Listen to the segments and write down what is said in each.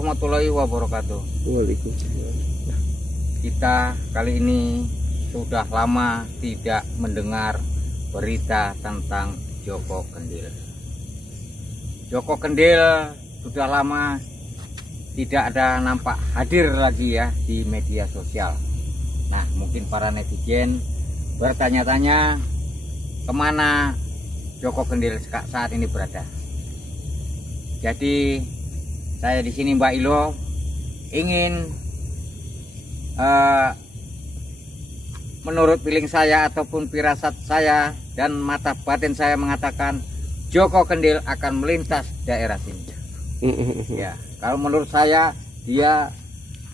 warahmatullahi wabarakatuh. Waalaikumsalam. Kita kali ini sudah lama tidak mendengar berita tentang Joko Kendil. Joko Kendil sudah lama tidak ada nampak hadir lagi ya di media sosial. Nah, mungkin para netizen bertanya-tanya kemana Joko Kendil saat ini berada. Jadi saya di sini Mbak Ilo ingin menurut feeling saya ataupun firasat saya dan mata batin saya mengatakan Joko Kendil akan melintas daerah sini. Ya, kalau menurut saya dia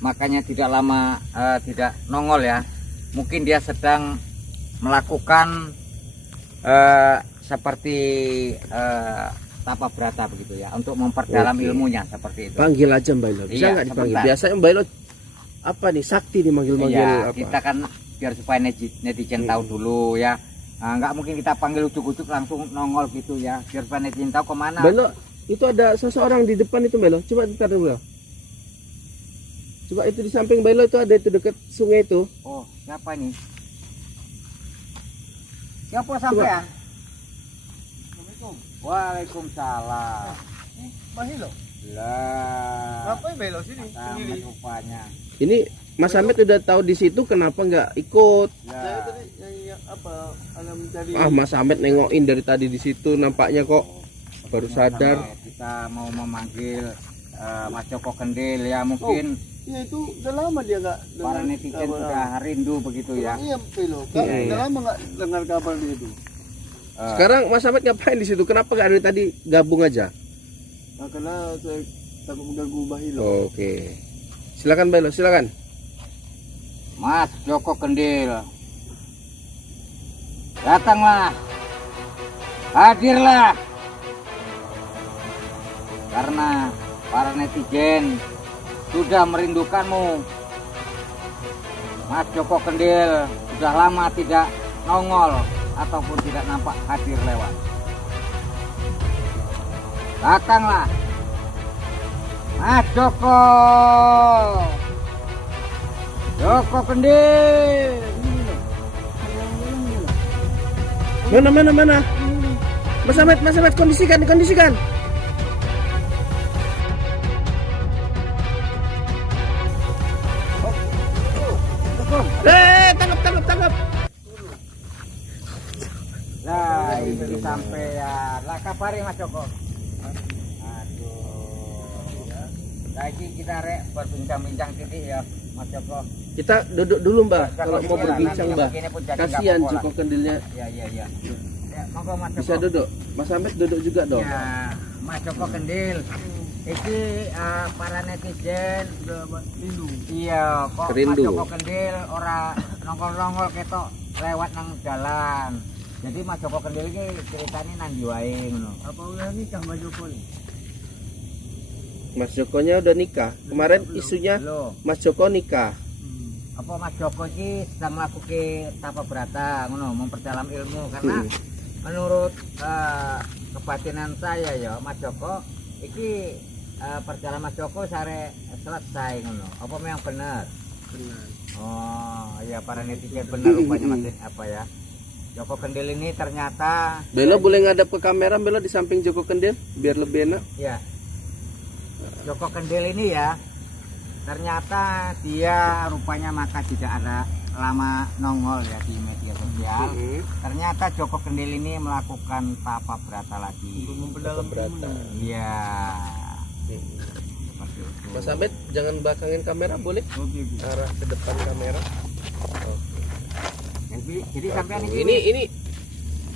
makanya tidak lama tidak nongol ya. Mungkin dia sedang melakukan seperti tapa berata begitu ya, untuk memperdalam ilmunya seperti itu. Panggil aja Mbak Ilo. Bisa nggak dipanggil? Sebentar. Biasanya Mbak Ilo apa nih, sakti dimanggil-manggil Ya, apa? kita kan biar supaya netizen tahu dulu ya. Nggak mungkin kita panggil ujuk-ujuk langsung nongol gitu ya, biar supaya netizen tahu kemana. Mbak Ilo, itu ada seseorang di depan itu Mbak Ilo. Coba ditaruh dulu. Coba itu di samping Mbak Ilo itu ada itu dekat sungai itu. Oh, siapa ini? Siapa sampean? Waalaikumsalam. Mahilo. Lah. Ngapain belo sini? Sama rupanya. Ini Mas Hamid udah tahu di situ, kenapa nggak ikut? Saya Lah. tadi yang apa? Ada mencari. Ah, Mas Hamid nengokin dari tadi di situ, nampaknya kok baru sadar. Kita mau memanggil Mas Joko Kendil ya, mungkin Iya itu udah lama dia nggak. para netizen sudah rindu begitu ya. Iya belo. Iya, Udah iya. lama nggak dengar kabar dia itu. Sekarang Mas Hamid ngapain di situ? Kenapa nggak dari tadi gabung aja? Nah, karena saya takut mengganggu Bahilo. Oke. Silakan Mbak Ilo, silakan. Mas Joko Kendil, datanglah, hadirlah, karena para netizen sudah merindukanmu. Mas Joko Kendil sudah lama tidak nongol ataupun tidak nampak hadir lewat. Datanglah, Mas Joko Kendil. Mana? Mas Hamid, kondisikan. Tangkap. Nah, ini sampai ya. Lah kabari Mas Joko. Aduh. Lagi kita rek berbincang-bincang titik ya, Mas Joko. Kita duduk dulu Mbak, kalau mau Iya, berbincang nanti Mbak. begini pun jadi Kasihan nggak apa-apa Joko Kendilnya. Ya. Ya, monggo Mas Joko. Bisa duduk. Mas Hamid duduk juga dong. Ya, Mas Joko Kendil. Iki para netizen Rindu. iya kok Kerindu. Mas Joko Kendil ora nongol-nongol ketok lewat nang jalan. Jadi Mas Joko Kendil iki ceritane nang ndi wae ngono. Apa udah nikah Mas Joko nih? Mas Jokonya udah nikah. Kemarin isunya Loh, Mas Joko nikah. apa Mas Joko iki sedang melakukan tapa berata ngono, memperdalam ilmu karena menurut kebatinan saya ya Mas Joko iki perjalanan Mas Joko sare selesai ngono. Apa memang benar? Benar. Oh, iya para netizen benar rupanya Mas apa ya. Joko Kendil ini ternyata Belo boleh ngadap ke kamera Belo di samping Joko Kendil biar lebih enak. ya. Joko Kendil ini ya ternyata dia rupanya maka tidak ada lama nongol ya di media sosial. Ternyata Joko Kendil ini melakukan tapa berata lagi. Untuk memperdalam Berata. ilmu. Iya. Seperti itu. Mas Hamid jangan belakangin kamera boleh? Oke. Arah ke depan kamera. Jadi sampean Ini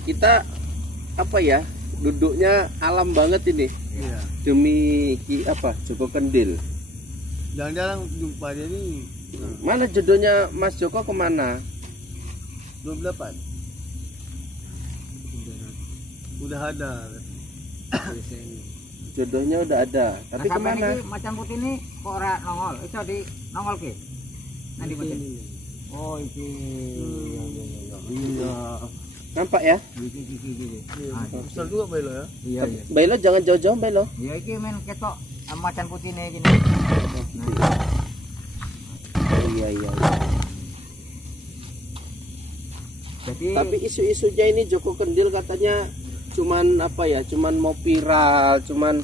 kita apa ya? Duduknya alam banget ini. Iya. Demi Joko Kendil. Jangan-jangan jumpa dia nih. Mana jodohnya Mas Joko kemana? 28. Udah ada. Jodohnya udah ada. Tapi nah, sampean kemana? iki macan putih ini kok ora nongol? Iso di nongol ki? Nanti macan. Oh, iki. Iya. Nampak ya? Iki. Besar juga Belo ya. Iya. Bailo jangan jauh-jauh Bailo. Ya iki men ketok macan putih nih gini. Iya. Jadi Tapi isu-isunya ini Joko Kendil katanya cuman apa ya? Cuman mau viral, cuman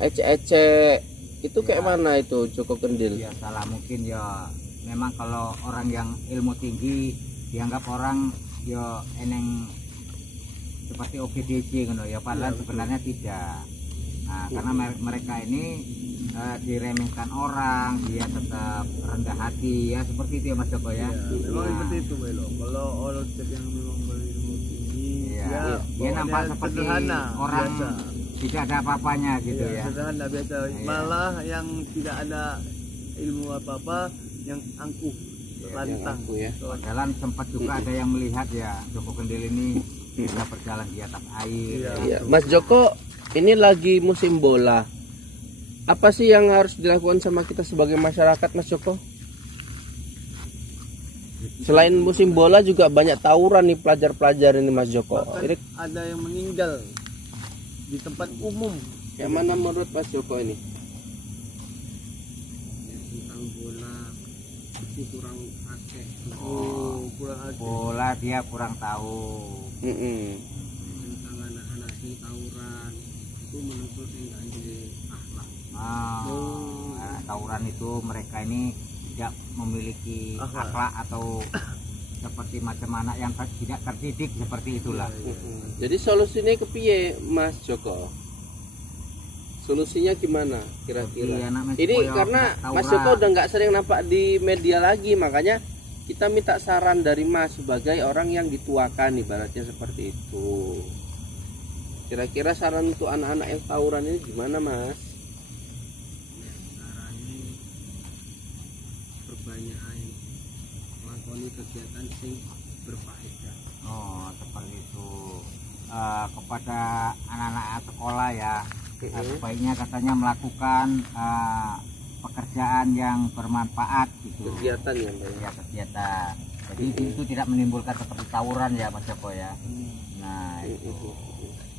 ecek-ecek. Itu kayak mana itu Joko Kendil? ya salah mungkin ya. Memang kalau orang yang ilmu tinggi dianggap orang ya eneng seperti OGDC gitu ya, padahal sebenarnya tidak. Nah, karena mereka ini diremehkan orang, dia tetap rendah hati ya, seperti itu ya Mas Joko ya. Memang Nah, seperti itu Belo. Kalau orang yang memang berilmu tinggi, iya. Dia nampak bawaannya seperti sederhana, orang biasa. tidak ada apa-apanya gitu Iya, ya. sederhana biasa. Iya. Malah yang tidak ada ilmu apa-apa, yang angkuh, lantang. Aku ya. Jalan sempat juga ada yang melihat ya Joko Kendil ini bisa berjalan di atas air. Iya. Iya, Mas Joko, ini lagi musim bola. Apa sih yang harus dilakukan sama kita sebagai masyarakat, Mas Joko? Selain musim bola juga banyak tawuran nih pelajar-pelajar ini, Mas Joko. Bahkan Ini ada yang meninggal di tempat umum. yang mana menurut Mas Joko ini? Tentang bola itu kurang akeh. Oh, Kurang akeh. bola dia kurang tahu. Tentang anak-anak yang tawuran itu menurut enggak ada akhlak. Tawuran itu mereka ini tidak memiliki Akhlak. akhlak atau seperti macam anak yang tidak terdidik seperti itulah. Jadi solusinya kepiye, Mas Joko? Solusinya gimana kira-kira? Seperti anak Ini Meskoyo, karena tawuran. Mas Joko udah nggak sering nampak di media lagi, makanya kita minta saran dari Mas sebagai orang yang dituakan, ibaratnya seperti itu. Kira-kira saran untuk anak-anak yang tawuran ini gimana, Mas? Caranya perbanyakan lakoni kegiatan sing berfaedah. Oh, seperti itu. Kepada anak-anak sekolah ya, sebaiknya katanya melakukan pekerjaan yang bermanfaat gitu. Kegiatan ya, Mbak. Ya, kegiatan. Jadi itu tidak menimbulkan seperti tawuran ya Mas Joko ya. Nah itu.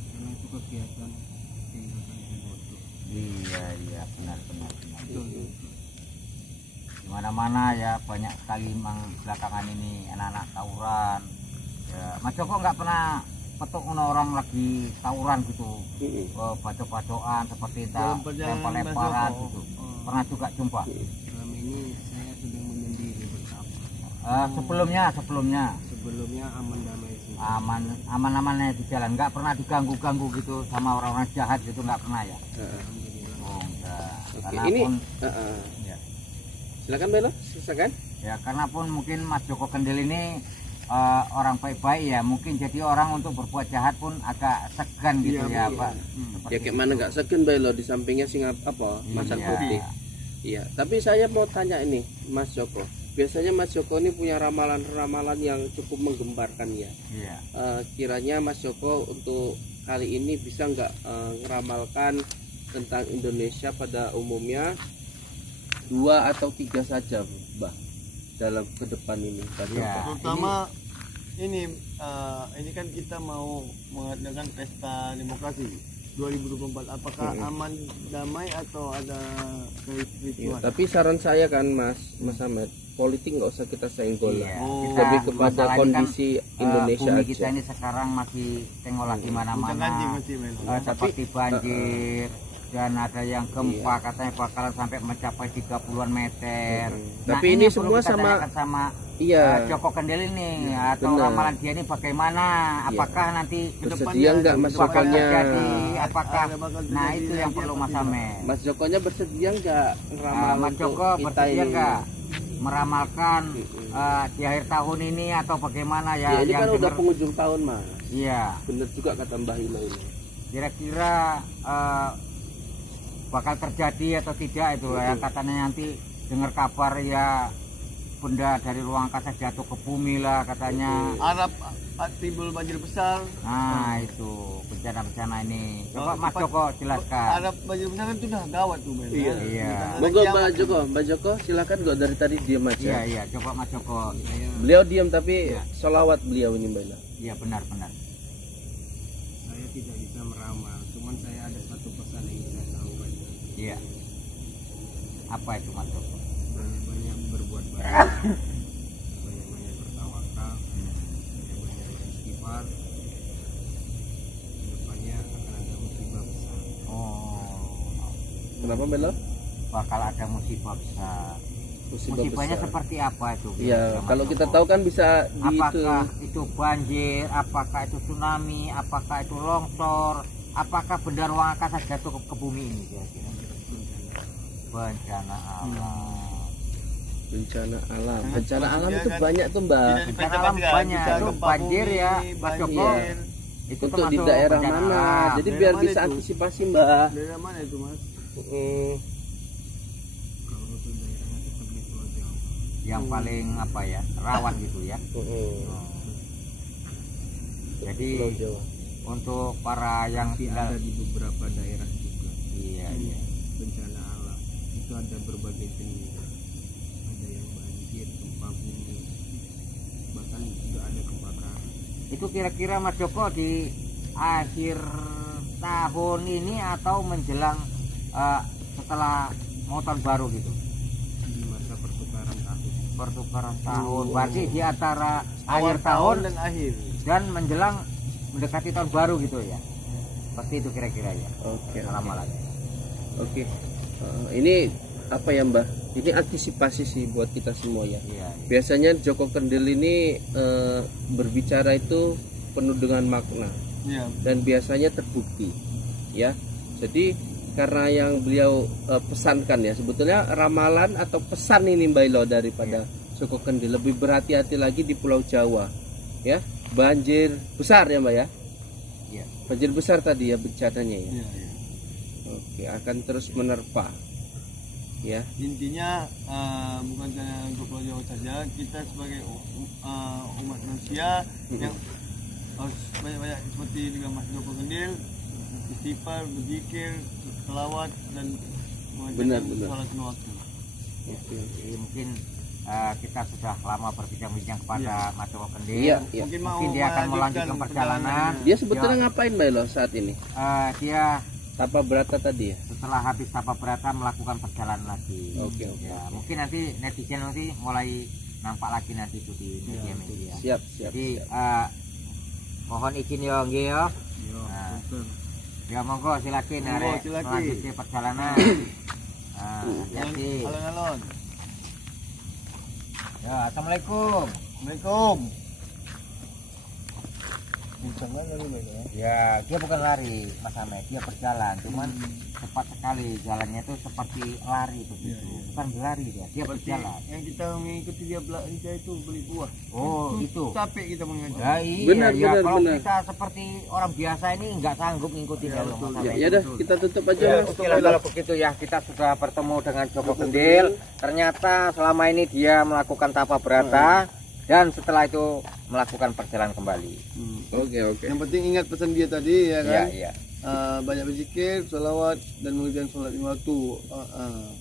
Karena itu kegiatan Iya benar. Di mana-mana ya banyak sekali memang belakangan ini anak-anak tawuran. Ya, Mas Joko nggak pernah petuk orang lagi tawuran gitu, bacok-bacokan seperti itu, Dalam perjalanan lempar-lemparan Mas Joko. gitu. Pernah juga jumpa. selama ini saya sedang menyendiri bersama. Sebelumnya Sebelumnya aman damai sih. aman-amannya di jalan, nggak pernah diganggu-ganggu gitu sama orang-orang jahat gitu, nggak pernah ya. Oh enggak. Oke, Karena ini pun ya, silakan Belo, silakan. ya karena pun mungkin Mas Joko Kendil ini orang baik-baik ya, mungkin jadi orang untuk berbuat jahat pun agak segan gitu Iya, ya iya. Pak. Ya Seperti kayak mana itu. nggak segen Belo di sampingnya apa? Macan Iya. putih. Iya, tapi saya mau tanya ini, Mas Joko. Biasanya Mas Joko ini punya ramalan-ramalan yang cukup menggembarkan ya. Iya. Kiranya Mas Joko untuk kali ini bisa nggak ngeramalkan tentang Indonesia pada umumnya 2 atau 3 saja, Mbah, dalam ke depan ini. Pak Iya. Joko? Terutama ini kan kita mau mengadakan pesta demokrasi 2024. Apakah aman damai atau ada Iya, kericuhan? tapi saran saya kan Mas Ahmed, politik nggak usah kita senggol lah. Iya. Oh. Kita Lebih kepada masalah ini kan, kondisi Indonesia bumi aja. kita ini sekarang masih tenggolah di Bukan mana-mana. anjing masih Melo. Seperti banjir dan ada yang gempa katanya bakalan sampai mencapai 30-an meter. Tapi Nah, ini perlu semua kita sama- tanyakan sama Iya. Joko Kendil ini atau benar. ramalan dia ini bagaimana? Apakah nanti Bersedia nggak Mas bakal Jokonya? terjadi? Apakah? Ada bakal Nah terjadi itu yang nanti perlu apa Mas tidak? Amet. Mas Jokonya bersedia nggak ngeramal Mas untuk Joko kita bersedia ini? nggak meramalkan di akhir tahun ini atau bagaimana ya? Ya, ini yang kan udah denger- penghujung tahun Mas. Iya. Bener juga kata Mbah Ilo ini. Kira-kira bakal terjadi atau tidak itu yang katanya nanti dengar kabar ya benda dari ruang angkasa jatuh ke bumi lah katanya. Arab timbul banjir besar. Nah itu bencana-bencana ini. Coba Oh, Mas cepat. Joko jelaskan. Arab banjir besar kan sudah gawat tuh Melo. Iya. Iya. Monggo Mbak Joko silakan kok dari tadi diam aja. Iya iya coba Mas Joko. Beliau diam tapi Iya. sholawat beliau ini Mbak Ilo. Iya benar-benar. Saya tidak bisa meramal, cuman saya ada satu pesan yang ingin saya sampaikan. Iya. Apa itu Mas Joko? banyak-banyak berbuat baik, banyak-banyak bertawakal, banyak-banyak beristighfar. Kedepannya akan ada musibah besar. Oh, Kenapa Belo? bakal ada musibah besar. Musibahnya seperti apa itu? Iya, Mas kalau Joko? kita tahu kan bisa Apakah itu banjir, apakah itu tsunami, apakah itu longsor, apakah benda ruang angkasa jatuh ke bumi ini kira-kira? Bencana alam. bencana alam. Sangat Bencana alam dia itu kan banyak tuh Mbak. Tidak Bencana alam dipecah-pecah, banyak. bisa Itu gempa banjir bumi, ya, Mas Joko. banjir. Itu Untuk di termasuk daerah bencana mana? alam. Jadi Daerah biar mana bisa itu? antisipasi Mbak. Daerah mana itu Mas? Kalau untuk daerahnya tetap di Pulau Jawa. Yang paling apa ya, rawan gitu ya. Jadi Pulau Jawa. untuk para yang tinggal di beberapa daerah juga. iya iya. Bencana alam itu ada berbagai jenis, ada yang banjir, gempa bumi, bahkan juga ada kebakaran. Itu kira-kira Mas Joko di akhir tahun ini atau menjelang setelah mau tahun baru gitu. Di masa pertukaran tahun. Pertukaran tahun. Berarti di antara Awal akhir tahun dan akhir. dan menjelang mendekati tahun baru gitu ya. Seperti itu kira-kira ya. Oke. Ramalannya. Oke. Ini apa ya Mbah? Ini antisipasi sih buat kita semua ya. Iya. Biasanya Joko Kendil ini berbicara itu penuh dengan makna Iya. dan biasanya terbukti ya. Jadi karena yang beliau pesankan ya, sebetulnya ramalan atau pesan ini Mbak Ilo daripada Joko Kendil lebih berhati-hati lagi di Pulau Jawa ya. Banjir besar ya Mbak ya. Iya. Banjir besar tadi ya bencananya ya. Iya, iya. Oke, akan terus menerpa ya. Intinya bukan hanya untuk Pulau Jawa saja, kita sebagai umat manusia yang harus banyak-banyak seperti juga Mas Joko Kendil, istighfar, berzikir, selawat dan Benar, mengerjakan benar. sholat lima waktu. Oke. Jadi mungkin kita sudah lama berbincang-bincang kepada Mas Joko Kendil. Iya, iya. Mungkin dia akan melanjutkan perjalanan. Dia sebetulnya ngapain Mbak Ilo saat ini? Dia Tapa Berata tadi ya. setelah habis Tapa Berata melakukan perjalanan lagi. Oke, oke, Ya, oke. mungkin nanti netizen nanti mulai nampak lagi nanti itu di media-media. Siap, siap. Jadi siap. mohon izin ya nggih ya. Yo, Nah. betul. Ya monggo silakan Monggo, arek silakan. melanjutkan perjalanan. Hati-hati. Alon-alon. Ya, assalamualaikum. Assalamualaikum. Kencang banget ini, Bang, ya. Ya, dia bukan lari, Mas Ahmed, dia berjalan, cuman cepat sekali jalannya tuh seperti lari begitu. Bukan berlari dia Berarti berjalan. yang kita mengikuti dia belanja itu beli buah. Oh, itu. Capek kita mengajar. Ya, iya, Benar, ya. benar, Kalau benar. kita seperti orang biasa ini nggak sanggup ngikutin ya, loh, Mas Ya, Ahmed. ya dah, kita tutup aja Ya, Mas. oke lah kalau begitu ya, kita sudah bertemu dengan Joko Kendil. Ternyata selama ini dia melakukan tapa berata dan setelah itu melakukan perjalanan kembali. Oke, oke. Yang penting ingat pesan dia tadi ya Iya, kan. iya. Banyak berzikir, salawat dan mengerjakan sholat lima waktu.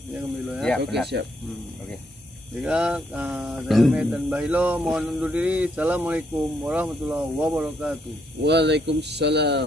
Ya kembali lo Ya, ya. Oke, benar. siap. Oke. Jika saya Ahmed dan Bahilo mohon undur diri. Assalamualaikum warahmatullahi wabarakatuh. Waalaikumsalam.